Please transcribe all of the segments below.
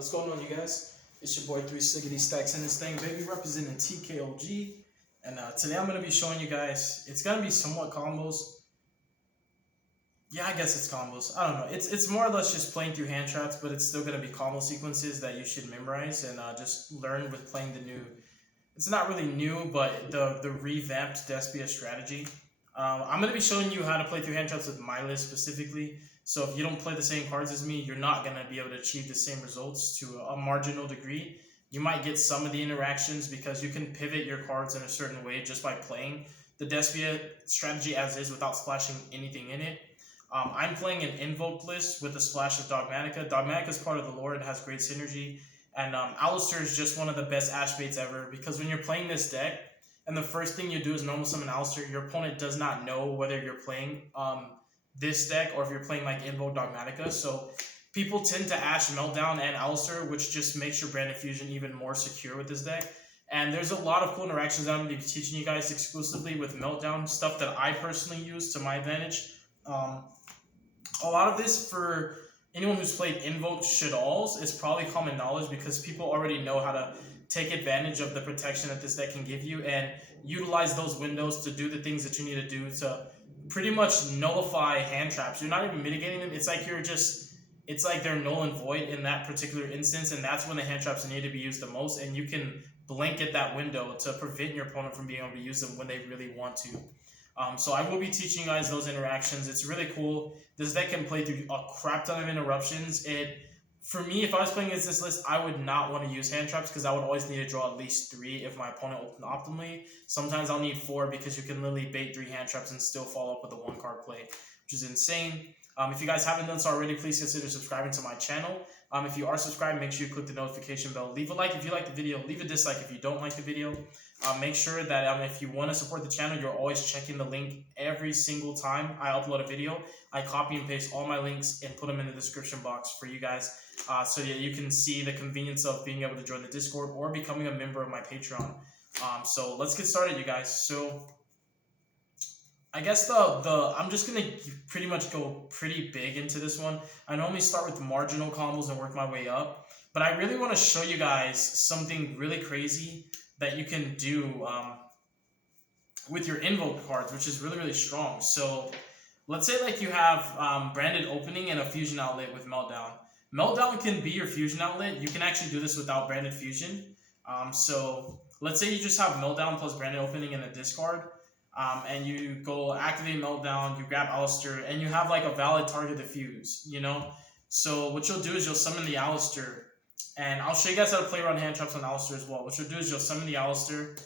What's going on, you guys? It's your boy 360 Stacks in this thing, baby, representing TKOG. And today I'm going to be showing you guys, it's going to be somewhat combos. Yeah, I guess it's combos. I don't know. It's more or less just playing through hand traps, but it's still going to be combo sequences that you should memorize and just learn with playing the new. It's not really new, but the revamped DESPIA strategy. I'm going to be showing you how to play through hand traps with my list specifically. So if you don't play the same cards as me, you're not going to be able to achieve the same results to a marginal degree. You might get some of the interactions because you can pivot your cards in a certain way just by playing the Despia strategy as is without splashing anything in it. I'm playing an invoked list with a splash of Dogmatica. Dogmatica is part of the lore and has great synergy. And Alistair is just one of the best Ash baits ever because when you're playing this deck and the first thing you do is normal summon Alistair, your opponent does not know whether you're playing this deck or if you're playing like Invoke Dogmatica. So people tend to Ash Meltdown and Alistair, which just makes your Branded Fusion even more secure with this deck. And there's a lot of cool interactions that I'm going to be teaching you guys exclusively with Meltdown, stuff that I personally use to my advantage. A lot of this for anyone who's played Invoke Shaddolls is probably common knowledge because people already know how to take advantage of the protection that this deck can give you and utilize those windows to do the things that you need to do to pretty much nullify hand traps. You're not even mitigating them. It's like it's like they're null and void in that particular instance, and that's when the hand traps need to be used the most, and you can blanket that window to prevent your opponent from being able to use them when they really want to. So I will be teaching you guys those interactions. It's really cool. This deck can play through a crap ton of interruptions. For me, if I was playing against this list, I would not want to use hand traps because I would always need to draw at least 3 if my opponent opened optimally. Sometimes I'll need 4 because you can literally bait 3 hand traps and still follow up with a 1-card play, which is insane. If you guys haven't done so already, please consider subscribing to my channel. If you are subscribed, make sure you click the notification bell. Leave a like if you like the video. Leave a dislike if you don't like the video. Make sure that if you want to support the channel, you're always checking the link every single time I upload a video. I copy and paste all my links and put them in the description box for you guys so that you can see the convenience of being able to join the Discord or becoming a member of my Patreon. So let's get started, you guys. So I guess I'm just going to pretty much go pretty big into this one. I normally start with marginal combos and work my way up, but I really want to show you guys something really crazy that you can do with your Invoke cards, which is really, really strong. So let's say like you have Branded Opening and a Fusion Outlet with Meltdown. Meltdown can be your Fusion Outlet. You can actually do this without Branded Fusion. So let's say you just have Meltdown plus Branded Opening in a discard. And you go activate Meltdown, you grab Alistair, and you have like a valid target to fuse, you know? So what you'll do is you'll summon the Alistair, and I'll show you guys how to play around hand traps on Alistair as well. What you'll do is you'll summon the Alistair,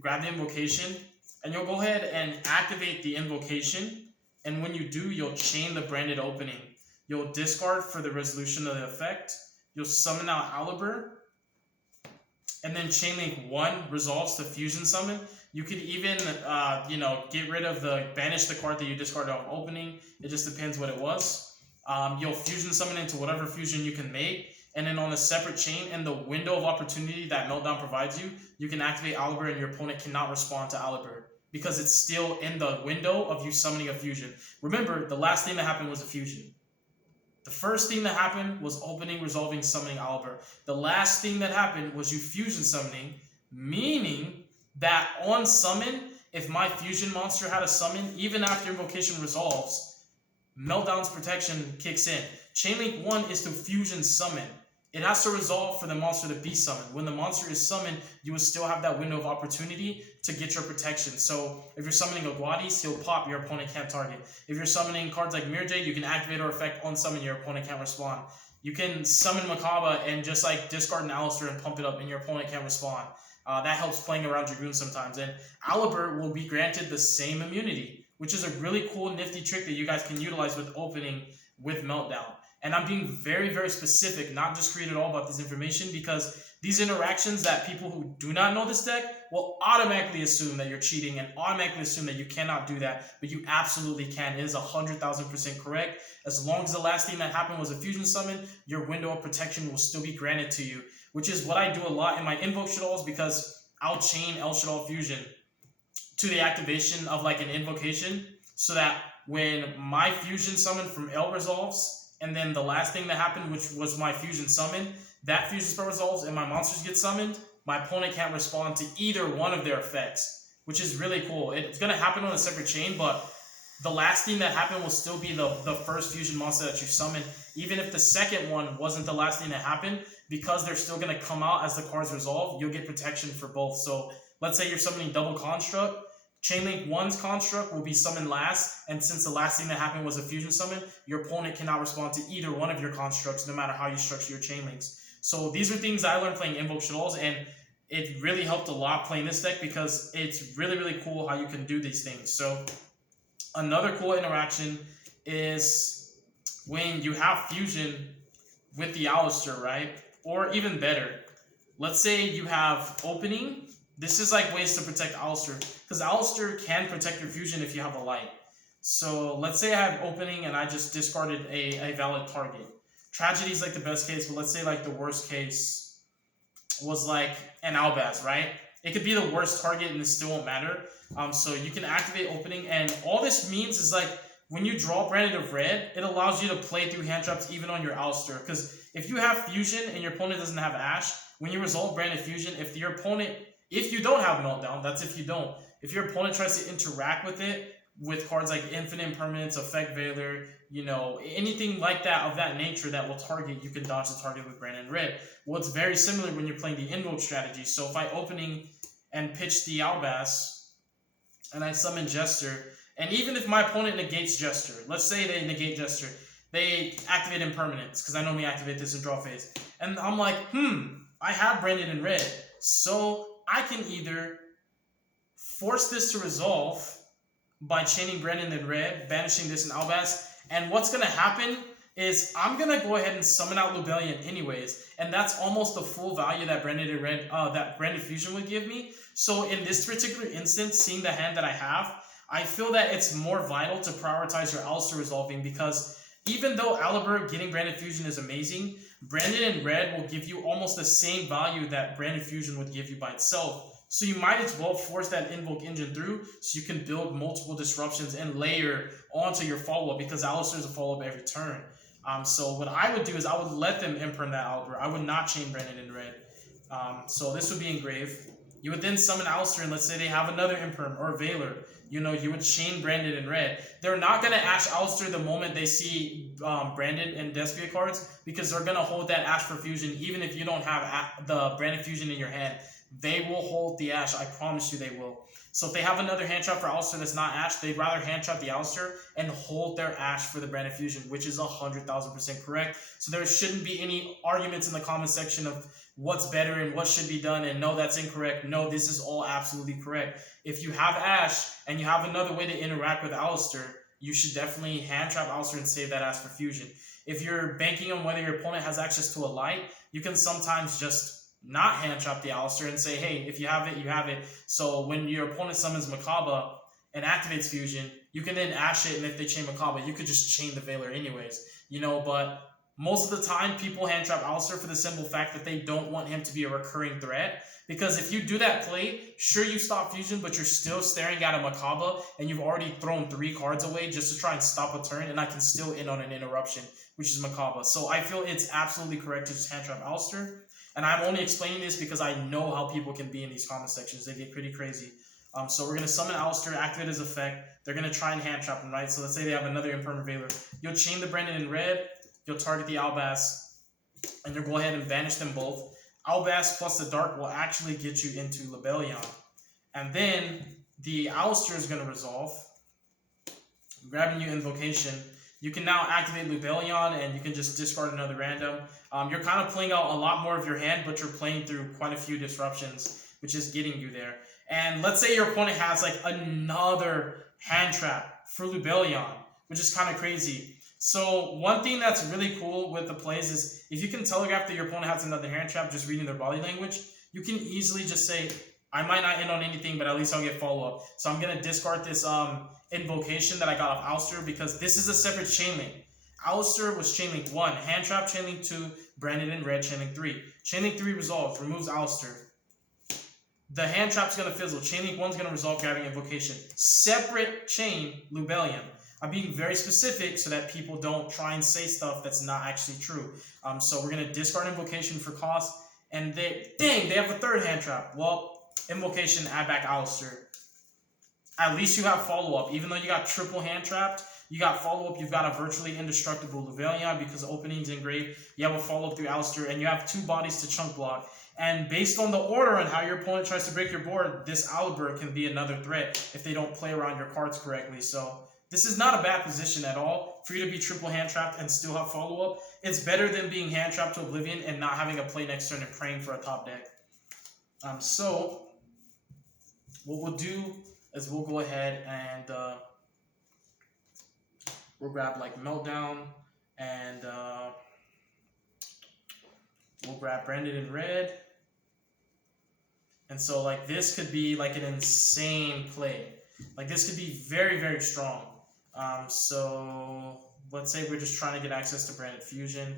grab the invocation, and you'll go ahead and activate the invocation, and when you do, you'll chain the Branded Opening. You'll discard for the resolution of the effect, you'll summon out Aliber, and then Chainlink 1 resolves to Fusion Summon. You could even, get rid of banish the card that you discarded on opening. It just depends what it was. You'll Fusion Summon into whatever fusion you can make. And then on a separate chain, in the window of opportunity that Meltdown provides you, you can activate Aliber and your opponent cannot respond to Aliber because it's still in the window of you summoning a fusion. Remember, the last thing that happened was a fusion. The first thing that happened was opening, resolving, summoning Aliber. The last thing that happened was you fusion summoning, meaning that on summon, if my fusion monster had a summon, even after invocation resolves, Meltdown's protection kicks in. Chainlink 1 is to fusion summon. It has to resolve for the monster to be summoned. When the monster is summoned, you will still have that window of opportunity to get your protection. So if you're summoning a Guadis, he'll pop, your opponent can't target. If you're summoning cards like Mirror Jade, you can activate or effect on summon, your opponent can't respond. You can summon Makaba and just like discard an Alistair and pump it up and your opponent can't respond. That helps playing around Dragoon sometimes. And Aliber will be granted the same immunity, which is a really cool, nifty trick that you guys can utilize with opening with Meltdown. And I'm being very, very specific, not just read it all about this information, because these interactions that people who do not know this deck will automatically assume that you're cheating and automatically assume that you cannot do that, but you absolutely can. It is 100,000% correct. As long as the last thing that happened was a fusion summon, your window of protection will still be granted to you, which is what I do a lot in my Invoke Shaddolls because I'll chain El Shaddol Fusion to the activation of like an invocation so that when my fusion summon from El resolves and then the last thing that happened, which was my fusion summon, that fusion spell resolves and my monsters get summoned, my opponent can't respond to either one of their effects, which is really cool. It's going to happen on a separate chain, but the last thing that happened will still be the first fusion monster that you summon. Even if the second one wasn't the last thing that happened, because they're still going to come out as the cards resolve, you'll get protection for both. So let's say you're summoning double construct. Chainlink 1's construct will be summoned last, and since the last thing that happened was a fusion summon, your opponent cannot respond to either one of your constructs, no matter how you structure your chainlinks. So these are things I learned playing Invoke Shaddolls, and it really helped a lot playing this deck because it's really, really cool how you can do these things. So another cool interaction is when you have fusion with the Alistair, right? Or even better, let's say you have opening. This is like ways to protect Alistair, because Alistair can protect your fusion if you have a light. So let's say I have opening and I just discarded a valid target. Tragedy is like the best case, but let's say like the worst case was like an Albaz, right? It could be the worst target and it still won't matter. So you can activate opening, and all this means is like when you draw Branded of Red, it allows you to play through hand traps even on your Alistair. Because if you have fusion and your opponent doesn't have Ash, when you resolve Branded Fusion, if you don't have Meltdown, that's if you don't. If your opponent tries to interact with it with cards like Infinite Impermanence, Effect Veiler, anything like that of that nature that will target, you can dodge the target with Branded Red. Well, it's very similar when you're playing the Invoke strategy. So if I opening and pitch the Albaz and I summon Jester, and even if my opponent negates Jester, let's say they negate Jester, they activate Impermanence, because I normally activate this in draw phase. And I'm like, I have Branded in red. So I can either force this to resolve by chaining Brandon in red, banishing this in Albaz, and what's going to happen is I'm going to go ahead and summon out Lubellion anyways, and that's almost the full value that Branded in red, that Branded Fusion would give me. So in this particular instance, seeing the hand that I have, I feel that it's more vital to prioritize your Alistair resolving, because even though Aliber getting Branded Fusion is amazing, Branded in red will give you almost the same value that Branded Fusion would give you by itself. So you might as well force that Invoke engine through so you can build multiple disruptions and layer onto your follow-up, because Alistair is a follow-up every turn. So what I would do is I would let them imprint that Aliber. I would not chain Branded in red. So this would be engrave. You would then summon Alistair, and let's say they have another Imperm or Veiler. You would chain Branded in red. They're not going to Ash Alistair the moment they see Branded and Despia cards, because they're going to hold that Ash for Fusion even if you don't have the Branded Fusion in your hand. They will hold the Ash. I promise you they will. So if they have another hand trap for Alistair that's not Ash, they'd rather hand trap the Alistair and hold their Ash for the Branded Fusion, which is 100,000% correct. So there shouldn't be any arguments in the comment section of what's better and what should be done, and no, that's incorrect. No, this is all absolutely correct. If you have Ash and you have another way to interact with Alistair, you should definitely hand trap Alistair and save that Ash for Fusion. If you're banking on whether your opponent has access to a light, you can sometimes just not hand trap the Alistair and say, hey, if you have it, you have it. So when your opponent summons Makaba and activates Fusion, you can then Ash it, and if they chain Makaba, you could just chain the Veiler anyways. But most of the time, people hand trap Alistair for the simple fact that they don't want him to be a recurring threat. Because if you do that play, sure, you stop Fusion, but you're still staring at a Makaba, and you've already thrown 3 cards away just to try and stop a turn, and I can still end on an interruption, which is Makaba. So I feel it's absolutely correct to just hand trap Alistair. And I'm only explaining this because I know how people can be in these comment sections. They get pretty crazy. So we're going to summon Alistair, activate his effect. They're going to try and hand trap him, right? So let's say they have another Impermanent Veiler. You'll chain the Branded in red. You'll target the Albaz. And you'll go ahead and banish them both. Albaz plus the Dark will actually get you into Lubellion. And then the Alistair is going to resolve. Grabbing you Invocation. You can now activate Lubellion, and you can just discard another random. You're kind of playing out a lot more of your hand, but you're playing through quite a few disruptions, which is getting you there. And let's say your opponent has like another hand trap for Lubellion, which is kind of crazy. So one thing that's really cool with the plays is if you can telegraph that your opponent has another hand trap just reading their body language, you can easily just say, I might not end on anything, but at least I'll get follow-up. So I'm going to discard this Invocation that I got off Alistair, because this is a separate chain link. Alistair was chain link 1, hand trap, chain link 2, Branded in red, chain link 3. Chain link 3 resolves, removes Alistair. The hand trap's going to fizzle. Chain link 1's going to resolve, grabbing Invocation. Separate chain, Lubellion. I'm being very specific so that people don't try and say stuff that's not actually true. So we're gonna discard invocation for cost, and they have a third hand trap. Well, invocation, add back Alistair. At least you have follow up, even though you got triple hand trapped. You got follow up. You've got a virtually indestructible Luvelia because opening's engraved. You have a follow up through Alistair, and you have 2 bodies to chunk block. And based on the order and how your opponent tries to break your board, this Aliber can be another threat if they don't play around your cards correctly. So this is not a bad position at all for you to be triple hand trapped and still have follow up. It's better than being hand trapped to Oblivion and not having a play next turn and praying for a top deck. So what we'll do is we'll go ahead and we'll grab like Meltdown, and we'll grab Branded in red. And so like this could be like an insane play. Like this could be very, very strong. So let's say we're just trying to get access to Branded Fusion,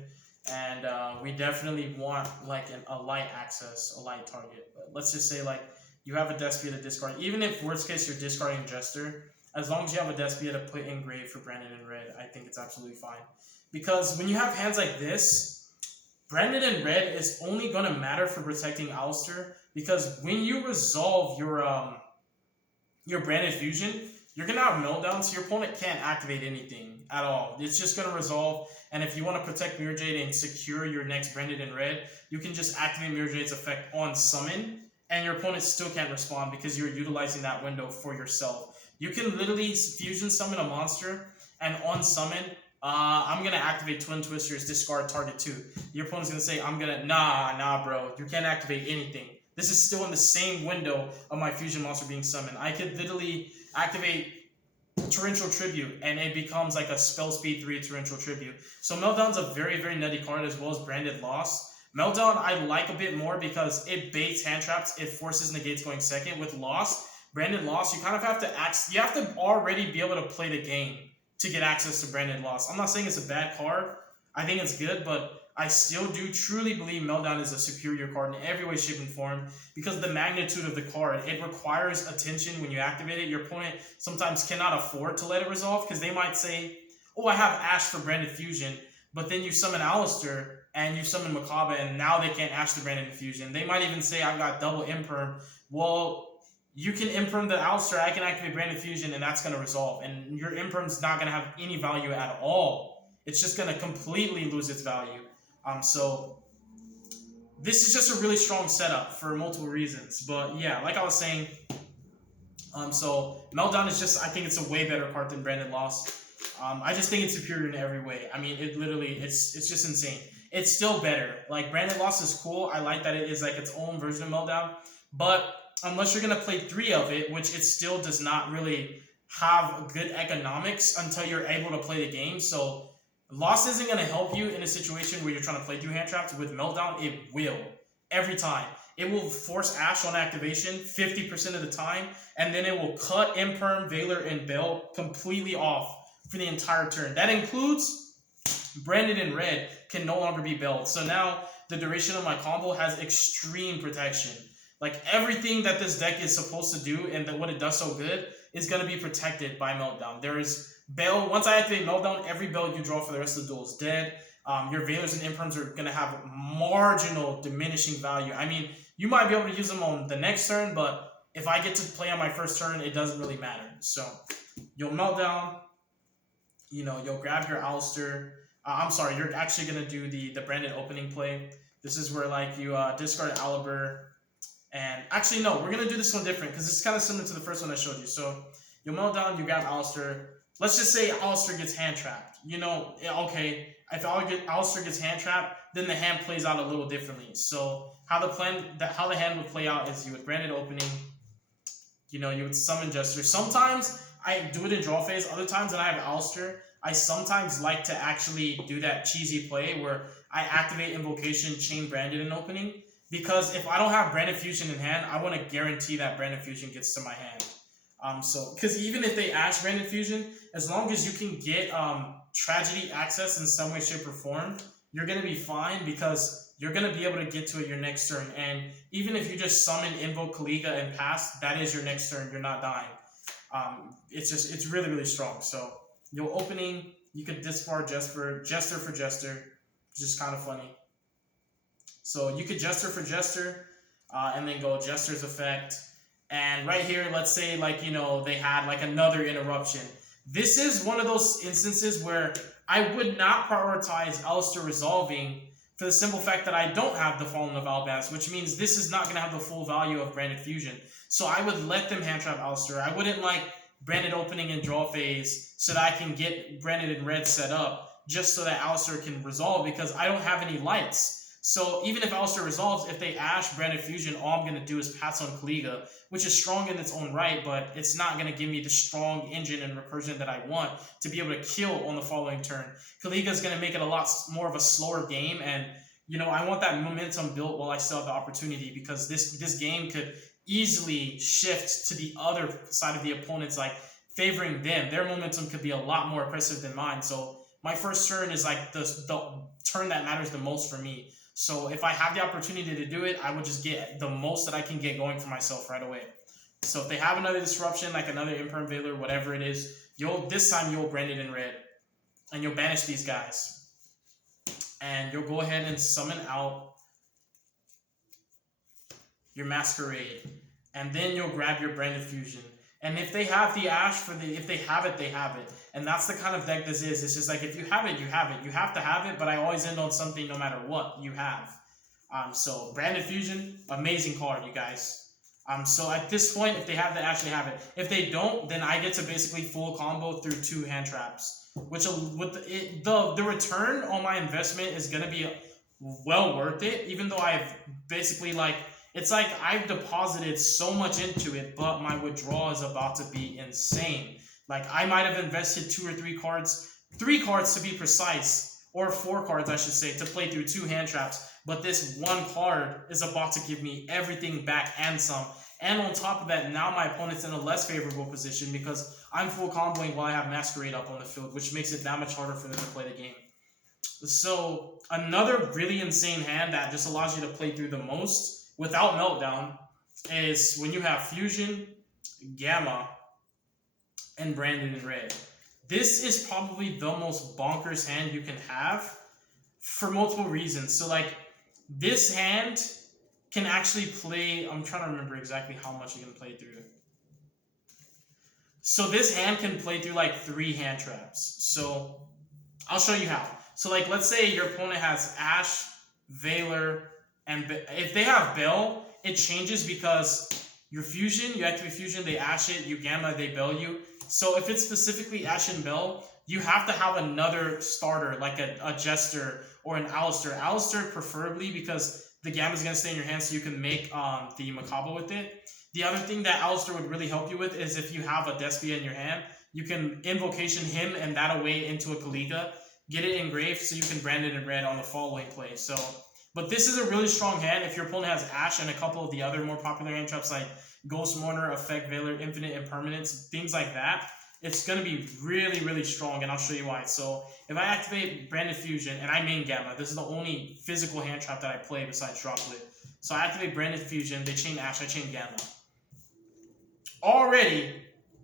and we definitely want like a light access, a light target. But let's just say like you have a Despia to discard. Even if worst case you're discarding Jester, as long as you have a Despia to put in grave for Branded in red, I think it's absolutely fine. Because when you have hands like this, Branded in red is only going to matter for protecting Alistair, because when you resolve your Branded Fusion, you're going to have Meltdown, so your opponent can't activate anything at all. It's just going to resolve, and if you want to protect Mirror Jade and secure your next Branded in red, you can just activate Mirror Jade's effect on summon, and your opponent still can't respond because you're utilizing that window for yourself. You can literally fusion summon a monster, and on summon, I'm going to activate Twin Twisters, discard target 2. Your opponent's going to say, nah, bro, you can't activate anything. This is still in the same window of my fusion monster being summoned. I could literally activate Torrential Tribute, and it becomes like a spell speed 3 Torrential Tribute. So Meltdown's a very, very nutty card, as well as Branded Loss. Meltdown I like a bit more because it baits hand traps, it forces negates going second. With Loss, Branded Loss, you kind of have to you have to already be able to play the game to get access to Branded Loss. I'm not saying it's a bad card. I think it's good, but I still do truly believe Meltdown is a superior card in every way, shape, and form because of the magnitude of the card. It requires attention when you activate it. Your opponent sometimes cannot afford to let it resolve because they might say, oh, I have Ash for Branded Fusion, but then you summon Alistair and you summon Macabre, and now they can't Ash the Branded Fusion. They might even say, I've got double Imperm. Well, you can Imperm the Alistair, I can activate Branded Fusion, and that's going to resolve. And your Imperm's not going to have any value at all. It's just going to completely lose its value. So this is just a really strong setup for multiple reasons. But yeah, like I was saying, so Meltdown is just, I think it's a way better card than Branded Loss. I just think it's superior in every way. I mean, it literally, it's just insane. It's still better. Like, Branded Loss is cool. I like that it is like its own version of Meltdown. But unless you're going to play 3 of it, which it still does not really have good economics until you're able to play the game. So Loss isn't going to help you in a situation where you're trying to play through hand traps. With Meltdown, it will. Every time. It will force Ash on activation 50% of the time, and then it will cut Imperm, Valor, and Bell completely off for the entire turn. That includes Branded in red can no longer be belled. So now the duration of my combo has extreme protection. Like, everything that this deck is supposed to do and what it does so good is going to be protected by Meltdown. There is Bell. Once I activate Meltdown, every Bell you draw for the rest of the duel is dead. Your Valors and Imperms are going to have marginal diminishing value. I mean, you might be able to use them on the next turn, but if I get to play on my first turn, it doesn't really matter. So you'll Meltdown, you know, you'll grab your Alistair. I'm sorry, you're actually going to do the branded opening play. This is where, like, you discard Aliber. And actually, no, we're going to do this one different because it's kind of similar to the first one I showed you. So you'll Meltdown, you grab Alistair. Let's just say Alistair gets hand trapped. You know, okay, if Alistair gets hand trapped, then the hand plays out a little differently. So how the hand would play out is you would branded opening, you know, you would summon Jester. Sometimes I do it in draw phase. Other times when I have Alistair, I sometimes like to actually do that cheesy play where I activate Invocation, chain Branded in opening. Because if I don't have Branded Fusion in hand, I want to guarantee that Branded Fusion gets to my hand. Because even if they Ash Branded Fusion, as long as you can get Tragedy access in some way, shape, or form, you're going to be fine because you're going to be able to get to it your next turn. And even if you just summon, invoke Kaliga and pass, that is your next turn. You're not dying. It's really, really strong. So Your opening, you could discard Jester for Jester, which is kind of funny. So you could Jester for Jester, and then go Jester's effect. And right here, let's say like, you know, they had like another interruption. This is one of those instances where I would not prioritize Alistair resolving for the simple fact that I don't have the Fallen of Albaz, which means this is not going to have the full value of Branded Fusion. So I would let them hand trap Alistair. I wouldn't like Branded opening and draw phase so that I can get Branded in red set up just so that Alistair can resolve, because I don't have any lights. So even if Alistair resolves, if they Ash Branded Fusion, all I'm going to do is pass on Kaliga, which is strong in its own right, but it's not going to give me the strong engine and recursion that I want to be able to kill on the following turn. Kaliga is going to make it a lot more of a slower game, and you know, I want that momentum built while I still have the opportunity, because this game could easily shift to the other side of the opponents, like favoring them. Their momentum could be a lot more oppressive than mine. So my first turn is like the turn that matters the most for me. So if I have the opportunity to do it, I would just get the most that I can get going for myself right away. So if they have another disruption, like another Imperm Veiler, whatever it is, this time you'll brand it in red. And you'll banish these guys. And you'll go ahead and summon out your Masquerade. And then you'll grab your Branded Fusion. And if they have the Ash if they have it, they have it. And that's the kind of deck this is. It's just like, if you have it, you have it. You have to have it, but I always end on something no matter what you have. So Branded Fusion, amazing card, you guys. So at this point, if they have it, actually have it. If they don't, then I get to basically full combo through 2 hand traps, which the return on my investment is gonna be well worth it. Even though I've basically like, it's like I've deposited so much into it, but my withdrawal is about to be insane. Like I might have invested 2 or 3 cards, 3 cards to be precise, or 4 cards I should say, to play through 2 hand traps. But this one card is about to give me everything back and some. And on top of that, now my opponent's in a less favorable position because I'm full comboing while I have Masquerade up on the field, which makes it that much harder for them to play the game. So another really insane hand that just allows you to play through the most without Meltdown is when you have Fusion, Gamma, and Branded in red. This is probably the most bonkers hand you can have for multiple reasons. So like, this hand can actually play, I'm trying to remember exactly how much you can play through. So this hand can play through like 3 hand traps. So I'll show you how. So like, let's say your opponent has Ash, Veiler, and if they have Bell, it changes because your Fusion, you activate Fusion, they Ash it, you Gamma, they Bell you. So if it's specifically Ash and Bell, you have to have another starter, like a Jester or an Alistair. Alistair preferably, because the Gamma is going to stay in your hand so you can make the Macabre with it. The other thing that Alistair would really help you with is if you have a Despia in your hand, you can Invocation him and that away into a Kaliga, get it engraved so you can brand it in red on the following play. So, but this is a really strong hand if your opponent has Ash and a couple of the other more popular hand traps like Ghost Mourner, Effect Veiler, Infinite Impermanence, things like that. It's going to be really, really strong, and I'll show you why. So if I activate Branded Fusion, and I main Gamma, this is the only physical hand trap that I play besides Droplet. So I activate Branded Fusion, they chain Ash, I chain Gamma. Already,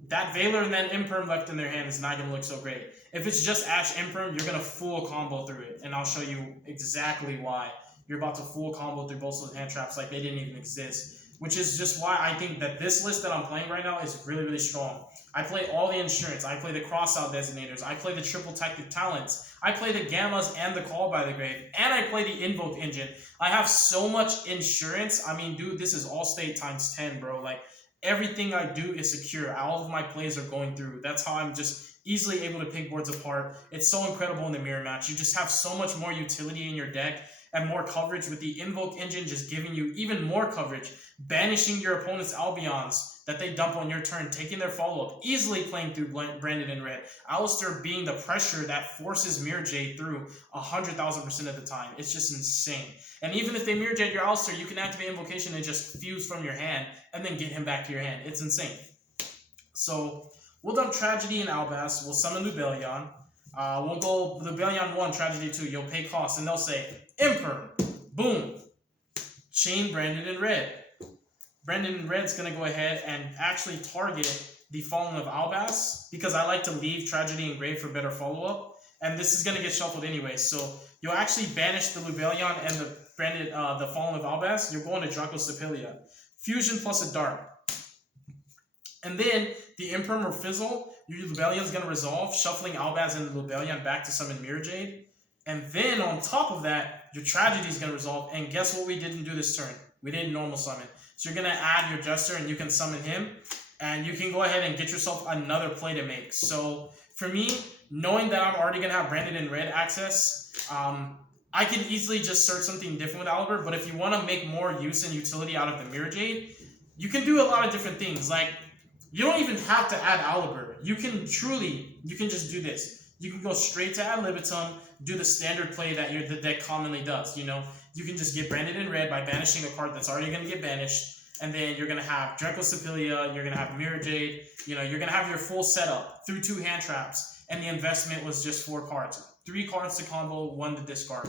that Veiler and that Imperm left in their hand is not going to look so great. If it's just Ash Imperm, you're going to full combo through it, and I'll show you exactly why. You're about to full combo through both those hand traps like they didn't even exist. Which is just why I think that this list that I'm playing right now is really, really strong. I play all the insurance. I play the cross-out designators. I play the triple tactic talents. I play the Gammas and the Call by the Grave. And I play the Invoke engine. I have so much insurance. I mean, dude, this is all state times 10, bro. Like, everything I do is secure. All of my plays are going through. That's how I'm just easily able to pick boards apart. It's so incredible in the mirror match. You just have so much more utility in your deck and more coverage with the Invoke engine just giving you even more coverage, banishing your opponent's Albions that they dump on your turn, taking their follow-up, easily playing through Branded in red. Alistair being the pressure that forces Mirror Jade through 100,000% of the time. It's just insane. And even if they Mirror Jade your Alistair, you can activate Invocation and just fuse from your hand and then get him back to your hand. It's insane. So we'll dump Tragedy and Albaz. We'll summon Lubellion. We'll go Lubellion 1, Tragedy 2. You'll pay costs, and they'll say, Imperm. Boom. Chain Branded in red. Branded in red's going to go ahead and actually target the Fallen of Albas, because I like to leave Tragedy engraved for better follow-up. And this is going to get shuffled anyway. So you'll actually banish the Lubellion and the branded the Fallen of Albas. You're going to Draco Sipilia. Fusion plus a Dark. And then the Imperm or Fizzle, your Lubellion's going to resolve, shuffling Albaz and the Lubellion back to summon Mirror Jade. And then on top of that, your Tragedy is going to resolve. And guess what we didn't do this turn? We didn't normal summon. So you're going to add your Jester and you can summon him. And you can go ahead and get yourself another play to make. So for me, knowing that I'm already going to have Branded in Red access, I can easily just search something different with Albert. But if you want to make more use and utility out of the Mirror Jade, you can do a lot of different things. Like, you don't even have to add Albert. You can just do this. You can go straight to ad libitum, do the standard play that the deck commonly does. You know, you can just get Branded in Red by banishing a card that's already going to get banished. And then you're going to have Draco Sipilia, you're going to have Mirror Jade, you know, you're going to have your full setup through 2 hand traps. And the investment was just 4 cards. 3 cards to combo, 1 to discard.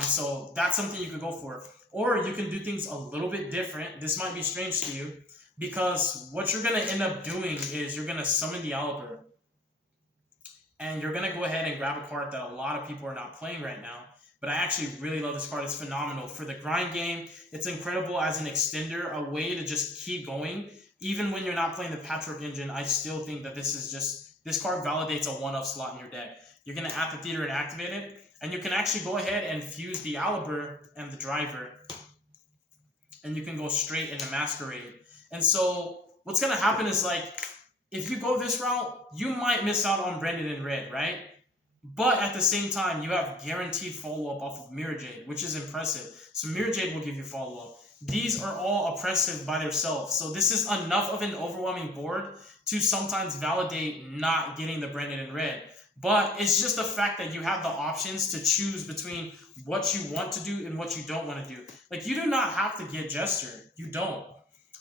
So that's something you could go for. Or you can do things a little bit different. This might be strange to you, because what you're going to end up doing is you're going to summon the Albert. And you're going to go ahead and grab a card that a lot of people are not playing right now. But I actually really love this card. It's phenomenal. For the grind game, it's incredible as an extender, a way to just keep going. Even when you're not playing the Patchwork Engine, I still think that this card validates a 1-up slot in your deck. You're going to add the Theater and activate it. And you can actually go ahead and fuse the Albert and the Driver. And you can go straight into Masquerade. And so what's going to happen is, like, if you go this route, you might miss out on Branded in Red, right? But at the same time, you have guaranteed follow-up off of Mirror Jade, which is impressive. So Mirror Jade will give you follow-up. These are all oppressive by themselves. So this is enough of an overwhelming board to sometimes validate not getting the Branded in Red. But it's just the fact that you have the options to choose between what you want to do and what you don't want to do. Like, you do not have to get Jester. You don't.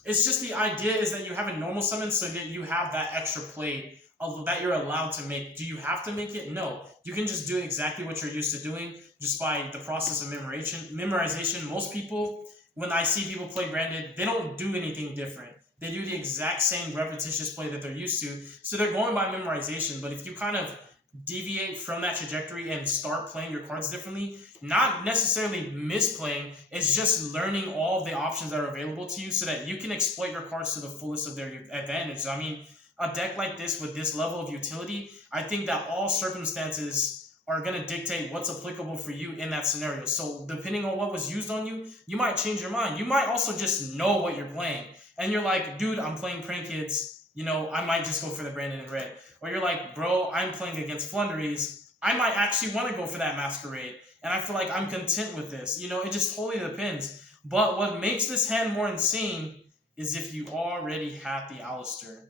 It's just the idea is that you have a normal summon so that you have that extra play that you're allowed to make. Do you have to make it? No. You can just do exactly what you're used to doing just by the process of memorization. Most people, when I see people play Branded, they don't do anything different. They do the exact same repetitious play that they're used to. So they're going by memorization. But if you kind of deviate from that trajectory and start playing your cards differently, not necessarily misplaying, it's just learning all of the options that are available to you so that you can exploit your cards to the fullest of their advantage. I mean, a deck like this with this level of utility, I think that all circumstances are going to dictate what's applicable for you in that scenario. So depending on what was used on you, you might change your mind. You might also just know what you're playing. And you're like, dude, I'm playing Prank Kids. You know, I might just go for the Branded in Red. Or you're like, bro, I'm playing against Flunderies. I might actually want to go for that Masquerade. And I feel like I'm content with this. You know, it just totally depends. But what makes this hand more insane is if you already had the Alistair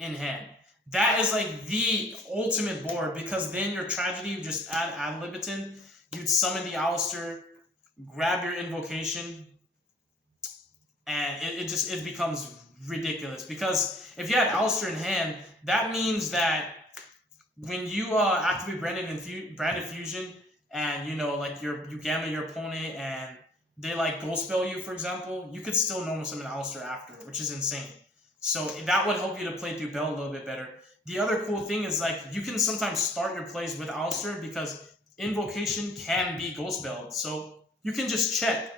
in hand. That is like the ultimate board, because then your Tragedy, you just add ad libitum, you'd summon the Alistair, grab your invocation, and it becomes ridiculous. Because if you had Alistair in hand, that means that when you activate Branded Fusion, and you know, like you gamma your opponent and they like gold spell you, for example, you could still normal summon Alistair after, which is insane. So that would help you to play through Bell a little bit better. The other cool thing is, like, you can sometimes start your plays with Alistair because invocation can be gold spelled. So you can just check.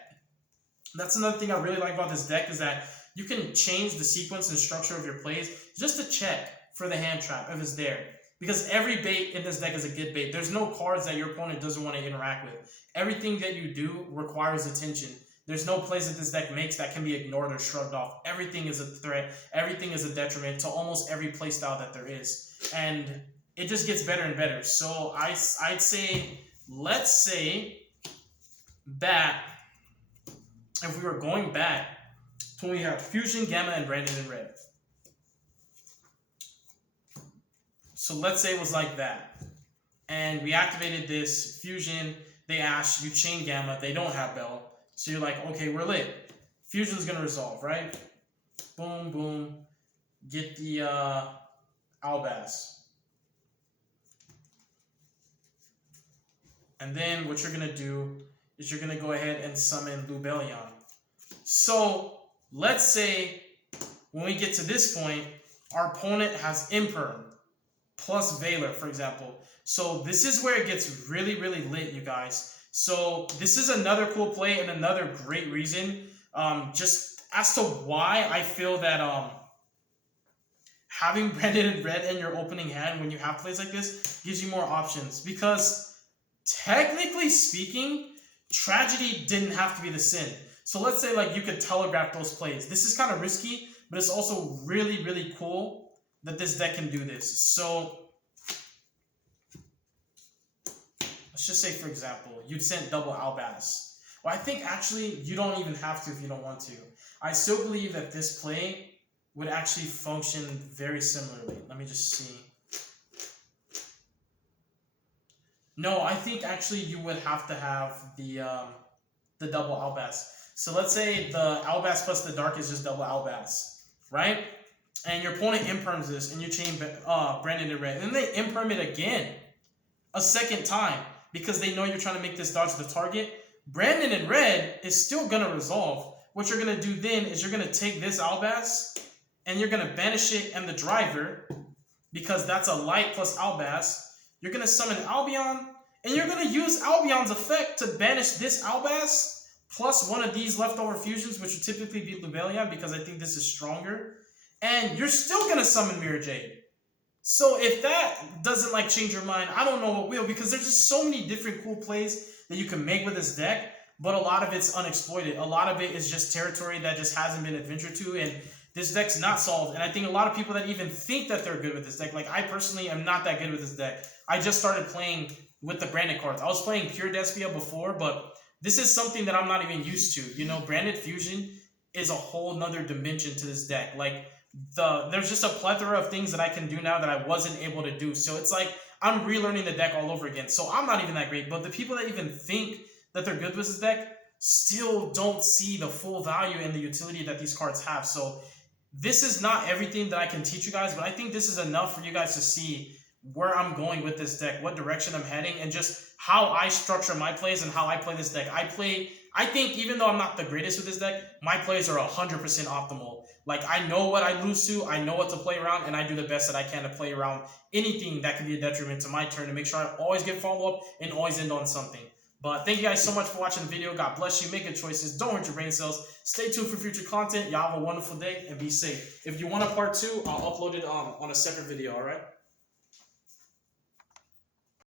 That's another thing I really like about this deck, is that you can change the sequence and structure of your plays just to check for the hand trap if it's there. Because every bait in this deck is a good bait. There's no cards that your opponent doesn't want to interact with. Everything that you do requires attention. There's no plays that this deck makes that can be ignored or shrugged off. Everything is a threat. Everything is a detriment to almost every playstyle that there is. And it just gets better and better. So I'd say, let's say that if we were going back to when we have Fusion, Gamma, and Branded in Red. So let's say it was like that. And we activated this Fusion, they Ash, you chain Gamma, they don't have Bell. So you're like, okay, we're lit. Fusion's going to resolve, right? Boom, boom. Get the Albaz. And then what you're going to do is you're going to go ahead and summon Lubellion. So let's say when we get to this point, our opponent has Imperm plus Valor, for example. So this is where it gets really, really lit, you guys. So this is another cool play and another great reason, just as to why I feel that having Branded Red in your opening hand when you have plays like this gives you more options. Because technically speaking, Tragedy didn't have to be the sin. So let's say like you could telegraph those plays. This is kind of risky, but it's also really, really cool that this deck can do this. So let's just say, for example, you'd send double Albaz. Well, I think actually you don't even have to if you don't want to. I still believe that this play would actually function very similarly. Let me just see. No, I think actually you would have to have the double Albaz. So let's say the Albaz plus the Dark is just double Albaz, right? And your opponent imperms this, and you chain Branded in Red. And then they imperm it again, a second time, because they know you're trying to make this dodge the target. Branded in Red is still going to resolve. What you're going to do then is you're going to take this Albaz, and you're going to banish it and the driver, because that's a light plus Albaz. You're going to summon Albion, and you're going to use Albion's effect to banish this Albaz, plus one of these leftover fusions, which would typically be Lubelia, because I think this is stronger. And you're still going to summon Mirror Jade. So if that doesn't like change your mind, I don't know what will, because there's just so many different cool plays that you can make with this deck, but a lot of it's unexploited. A lot of it is just territory that just hasn't been adventured to, and this deck's not solved. And I think a lot of people that even think that they're good with this deck, like I personally am not that good with this deck. I just started playing with the branded cards. I was playing pure Despia before, but this is something that I'm not even used to. You know, branded fusion is a whole nother dimension to this deck. Like, there's just a plethora of things that I can do now that I wasn't able to do. So it's like I'm relearning the deck all over again. So I'm not even that great. But the people that even think that they're good with this deck still don't see the full value and the utility that these cards have. So this is not everything that I can teach you guys, but I think this is enough for you guys to see where I'm going with this deck, what direction I'm heading, and just how I structure my plays and how I play this deck. I think even though I'm not the greatest with this deck, my plays are 100% optimal. Like, I know what I lose to, I know what to play around, and I do the best that I can to play around anything that can be a detriment to my turn to make sure I always get follow-up and always end on something. But thank you guys so much for watching the video. God bless you. Make good choices. Don't hurt your brain cells. Stay tuned for future content. Y'all have a wonderful day and be safe. If you want a part 2, I'll upload it on a separate video, all right?